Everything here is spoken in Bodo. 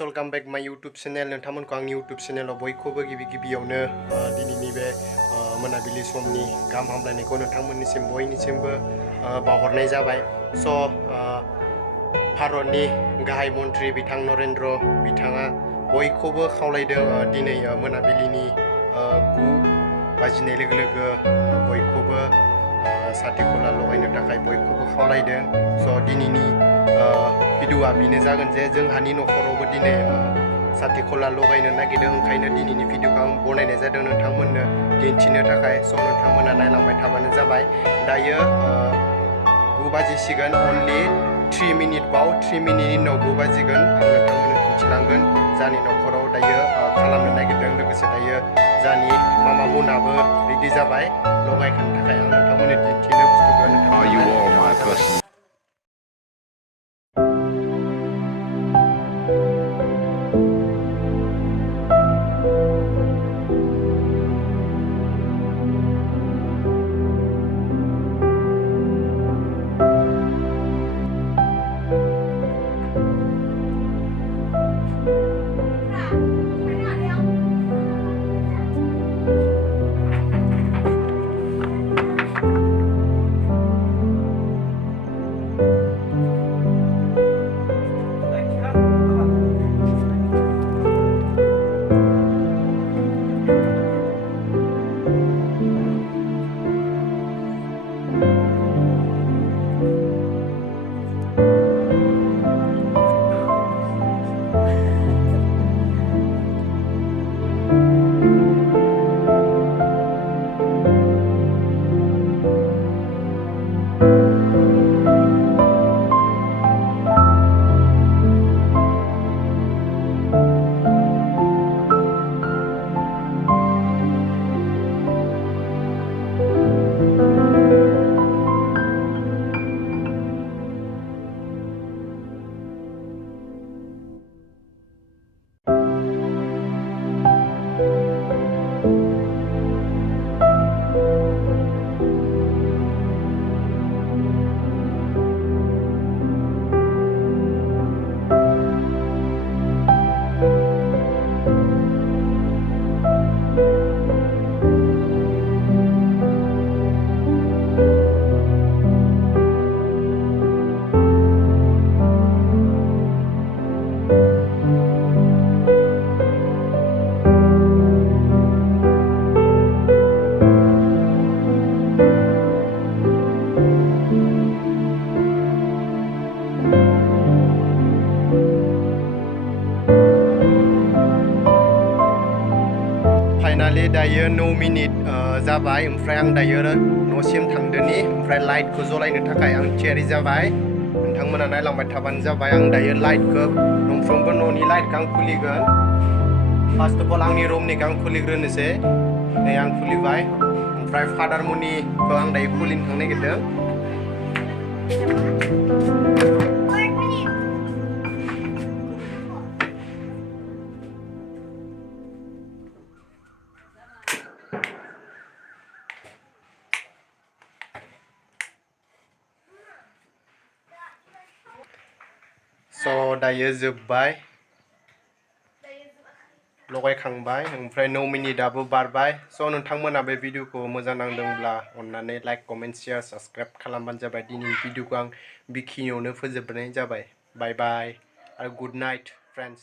Welcome back my YouTube channel. नोंथांमोनखौ आंनि YouTube channel बयखौबो गिबियावनो दिनैनि बे मोनाबिलि समनि गाहाम हामलायनायखौ नोंथांमोननिसिम बयनिसिमबो बावहरनाय जाबाय। स' भारतनि गाहाय मन्त्रि बिथां नरेन्द्र बिथाङा बयखौबो खावलायदों दिनै मोनाबिलिनि 9 बाजिनाय लोगो लोगो बयखौबो साथिखला लगायनो थाखाय बयखौबो खावलायदों। स' दिनैनि भिडिअ'आ बेनो जागोन जे जोंहानि न'खरावबो दिनै साथिखला लगायनो नागिरदों, ओंखायनो दिनैनि भिडिअ'खौ आं बनायनाय जादों नोंथांमोननो दिन्थिनो थाखाय। स' नोंथांमोना नायलांबाय थाबानो जाबाय। दायो 9 बाजिसिगोन, अनलि 3 मिनिट बाव 3 मिनिटनि उनाव 9 बाजिगोन। आं नोंथांमोननो दिन्थिलांगोन जानि न'खराव दायो खालामनो नागिरदों। लोगोसे दायो जानि मामा मोनाबो रेडि जाबाय लगायखांनो थाखाय। आं नोंथांमोननो दिन्थिनो बुस्थुखौ नोंथांमोननो फाइनालि दायो 9 मिनिट जाबाय। ओमफ्राय आं दायो न'सिम थांदोनि, ओमफ्राय लाइटखौ जलायनो थाखाय आं थियारि जाबाय। नोंथांमोना नायलांबाय थाबानो जाबाय। आं दायो लाइटखौ मोनफ्रोमबो न'नि लाइटखौ आं खुलिगोन। फार्स्ट अफ अल आंनि रुमनिखौ आं खुलिग्रोनोसै। नै आं खुलिबाय। ओमफ्राय फादार मनिखौ आं दायो खुलिनो थांनो नागिरदों। स' दायो जोब्बाय, लगायखांबाय। ओमफ्राय 9 मिनिटआबो बारबाय। स' नोंथांमोना बे भिडिअ'खौ मोजां नांदोंब्ला अननानै लाइक, कमेन्ट, शेयार, साबस्क्राइब खालामबानो जाबाय। दिनैनि भिडिअ'खौ आं बेखिनियावनो फोजोबनाय जाबाय। बाय बाय आरो गुड नाइट फ्रेन्ड्स।